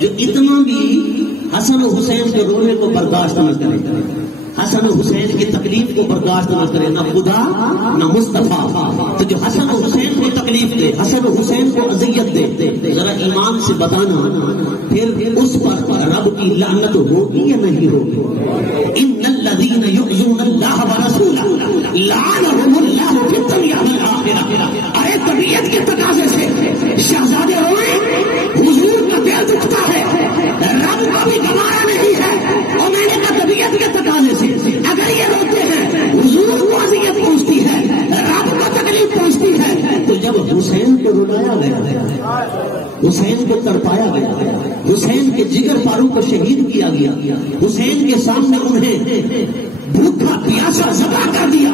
جو اتنا بھی حسن و حسین کے رونے کو برداشت نہ کرے، حسن و حسین کی تکلیف کو برداشت نہ کرے، نہ خدا نہ مصطفیٰ، تو جو حسن و حسین کو تکلیف دے، حسن و حسین کو اذیت دے، ذرا ایمان سے بتانا پھر اس پر رب کی لعنت ہوگی یا نہیں ہوگی؟ ان الذین یؤذون اللہ ورسولہ لعنہم اللہ فی الدنیا والآخرہ۔ ارے طبیعت کے تقاضے سے شہزادے ہوئے، حضور کا دل دکھتا ہے، رب کا بھی گوارا نہیں ہے، اور میں نے کہا طبیعت کے تقاضے سے اگر یہ روتے ہیں، حضور کو اذیت پہنچتی ہے، رب کو تکلیف پہنچتی ہے، تو جب حسین کو رلایا گیا، حسین کو تڑپایا گیا، حسین کے جگر پاروں کو شہید کیا گیا، حسین کے سامنے انہیں بھوکا پیاسا ذبح کر دیا،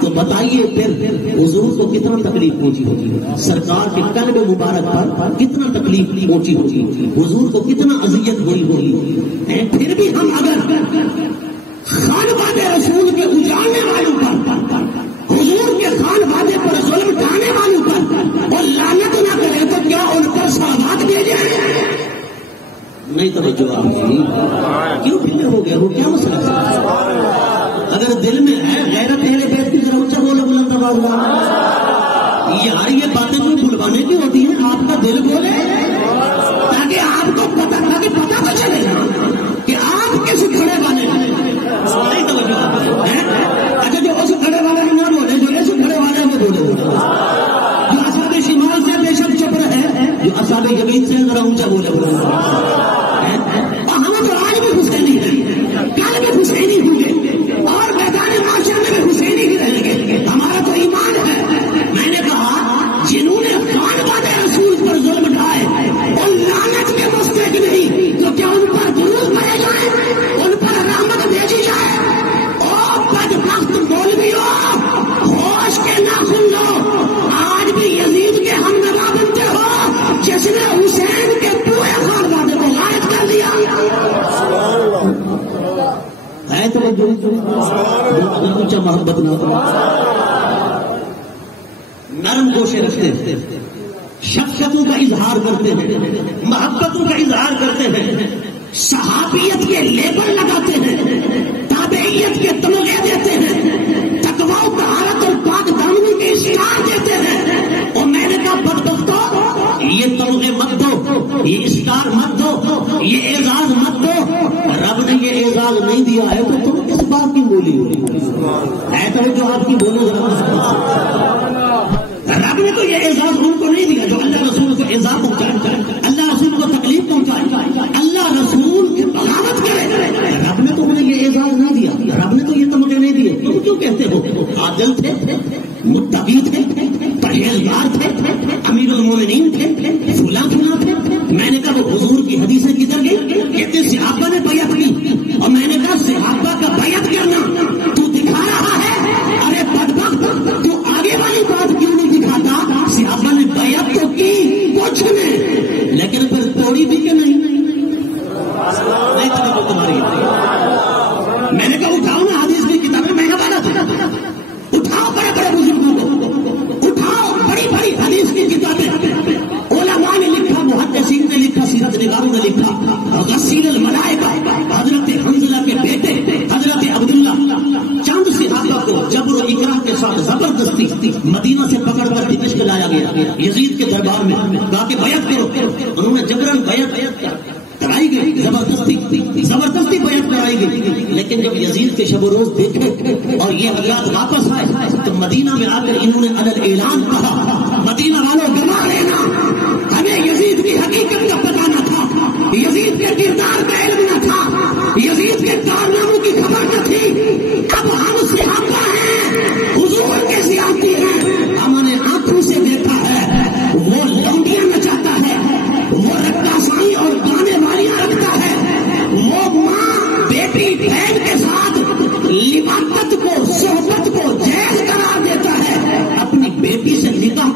تو بتائیے پھر حضور کو کتنا تکلیف پہنچی ہوگی، سرکار کے قلب مبارک پر کتنا تکلیف پہنچی ہوگی، حضور کو کتنا اذیت ہوئی ہوگی۔ پھر بھی ہم اگر خانواد رسول کے اجاڑنے والوں پر، حضور کے خانوادے پر ظلم ڈھانے والوں پر اور لعنت نہ کریں تو کیا ان پر صلوات بھیجیں؟ نہیں توجہ آپ کی، کیوں پھر ہو گیا، وہ کیا مسئلہ ہے؟ اگر دل میں ہے غیرت اہل بیت کی ذرا اونچا بولے بلند آواز، یار یہ باتیں جو بلوانے کی ہوتی ہیں، آپ کا دل بولے تاکہ آپ کو پتا تو چلے نا کہ آپ کس کھڑے والے ہیں۔ نہیں توجہ، اچھا جو اس کھڑے والے نہ بولے، جو اس کھڑے والے وہ بولے، جو اصحاب شمال سے بے شک چپ رہے، جو اصحاب یمین سے ذرا اونچا بولے بلند، ہم تو آج بھی حسینی ہیں، کل بھی حسینی ہوں گے اور میدان معاشرے میں بھی حسینی ہی رہیں گے، ہمارا تو ایمان ہے۔ میں نے کہا جنہوں نے خانواد رسول پر ظلم ڈھائے اور لعنت کے مستحق نہیں، تو کیا ان پر درود پڑے جائیں، ان پر رحمت بھیجی جائے؟ او بدبخت مولویوں، ہوش کے ناخن لو، آج بھی یزید کے ہم نوا بنتے ہو جس نے حسین کے پورے خانوادے کو غائب کر دیا۔ ہے تو اونچا محبت نہ نرم گوشے رکھتے ہیں، شخصیتوں کا اظہار کرتے ہیں، محبتوں کا اظہار کرتے ہیں، صحابیت کے لیبل لگاتے ہیں، تابعیت کے تمغے دیتے ہیں، تقویٰ و طہارت اور پاک دامنی کے اسٹار دیتے ہیں، اور میں نے کہا بدبختو یہ تمغے مت دو، یہ اسٹار مت دو، یہ اعزاز مت دو، رب نے یہ اعزاز نہیں دیا ہے تو تم کس بات کی بولی ہے تو جو آپ کی بولو رب نے تو یہ اعزاز ان کو نہیں دیا جو اللہ رسول کو اعزاز پہنچائے، اللہ رسول کو تکلیف پہنچائے، اللہ رسول کی بغاوت کرے، رب نے تو انہیں یہ اعزاز نہیں دیا، رب نے تو یہ تمغے نہیں دیے، تم کیوں کہتے ہو؟ عادل تھے، متقی تھے، پرہیزگار تھے، امیر المومنین تھے، فلاں فلاں تھے۔ میں نے کہا وہ حضور کی حدیثیں کدھر گئی؟ کہتے صحابہ نے بیعت کی، اور میں نے کہا صحابہ کا بیعت کرنا تو دکھا رہا ہے، ارے بدبخت تو آگے والی بات کیوں نہیں دکھاتا؟ صحابہ نے بیعت تو کی کچھ نے، لیکن پھر توڑی بھی کہ نہیں تو تمہاری میں نے کہا اٹھاؤ نا حدیث کی کتابیں، میں نے والا تھا، اٹھاؤ بڑے بڑے بزرگوں کو، اٹھاؤ بڑی بڑی حدیث کی کتابیں، علماء نے لکھا، محدثین نے لکھا، سیرت نگاروں نے لکھا، غسیل الملائکہ حضرت حنظلہ کے بیٹے حضرت عبداللہ چند صحابہ کو جبر و اکراہ کے ساتھ زبردستی مدینہ سے پکڑ کر دمشق لایا گیا یزید کے دربار میں، کہا کہ بیعت کرو، انہوں نے جبرن بیعت کرائی گئی، زبردستی بیعت کرائی گئی، لیکن جب یزید کے شب و روز دیکھے اور یہ حالات واپس آئے تو مدینہ میں آ کر انہوں نے عدل اعلان کہا، مدینہ والوں گما لینا، ہمیں یزید کی حقیقت کا پتہ نہ تھا، یزید کے کردار کا علم نہ تھا، یزید کے کارناموں کی خبر نہ تھی، اب ہم صحابہ ہیں، حضور کے زیادتی ہیں، ہم نے آنکھوں سے دیکھا ہے، وہ لونڈیاں نچاتا ہے، وہ رقاصائی اور گانے والیاں رکھتا ہے، وہ ماں بیٹی بہن کے ساتھ لباقت کو صحبت کو جائز قرار دیتا ہے، اپنی بیٹی سے نکاح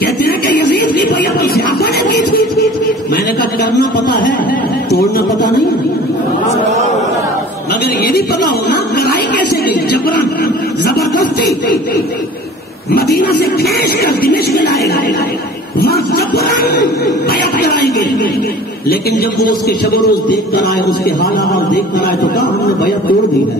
کہتے ہیں کہ یزید کی بیعت صحابہ نے کی تھی. میں نے کہا کرنا پتا ہے، توڑنا پتا نہیں. مگر یہ نہیں پتا ہونا کرائی کیسے گئی، جبرن زبردستی مدینہ سے کھینچ کر دمشق لائے گئے، وہاں جبرن بیعت کرائیں گے. لیکن جب وہ اس کے شب و روز دیکھ کر آئے، اس کے حال دیکھ کر آئے تو کہا ہم نے بیعت توڑ دی ہے.